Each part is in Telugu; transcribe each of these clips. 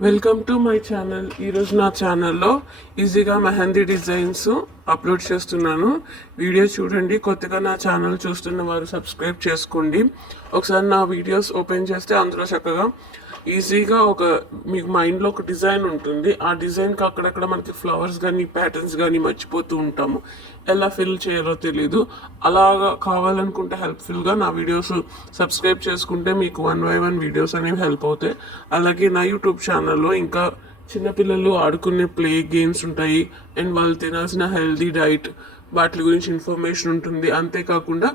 Welcome to my channel. ఈరోజు నా ఛానల్లో ఈజీగా మెహందీ డిజైన్స్ అప్లోడ్ చేస్తున్నాను. వీడియో చూడండి. కొత్తగా నా ఛానల్ చూస్తున్న వారు సబ్స్క్రైబ్ చేసుకోండి. ఒకసారి నా వీడియోస్ ఓపెన్ చేస్తే అందులో చక్కగా ఈజీగా మీకు మైండ్లో ఒక డిజైన్ ఉంటుంది. ఆ డిజైన్కి అక్కడక్కడ మనకి ఫ్లవర్స్ కానీ ప్యాటర్న్స్ కానీ మర్చిపోతూ ఉంటాము. ఎలా ఫిల్ చేయాలో తెలీదు. అలాగా కావాలనుకుంటే హెల్ప్ఫుల్గా నా వీడియోస్ సబ్స్క్రైబ్ చేసుకుంటే మీకు 1 by 1 వీడియోస్ అనేవి హెల్ప్ అవుతాయి. అలాగే నా యూట్యూబ్ ఛానల్లో ఇంకా చిన్నపిల్లలు ఆడుకునే ప్లే గేమ్స్ ఉంటాయి అండ్ వాళ్ళు తినాల్సిన హెల్దీ డైట్ వాటి గురించి ఇన్ఫర్మేషన్ ఉంటుంది. అంతేకాకుండా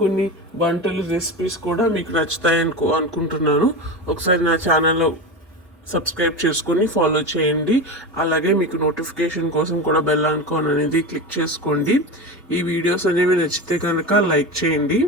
కొన్ని వంటలు రెసిపీస్ కూడా మీకు నచ్చుతాయని అనుకుంటున్నాను. ఒకసారి నా ఛానల్లో సబ్స్క్రైబ్ చేసుకొని ఫాలో చేయండి. అలాగే మీకు నోటిఫికేషన్ కోసం కూడా బెల్ ఐకాన్ అనేది క్లిక్ చేసుకోండి. ఈ వీడియోస్ అనేవి నచ్చితే కనుక లైక్ చేయండి.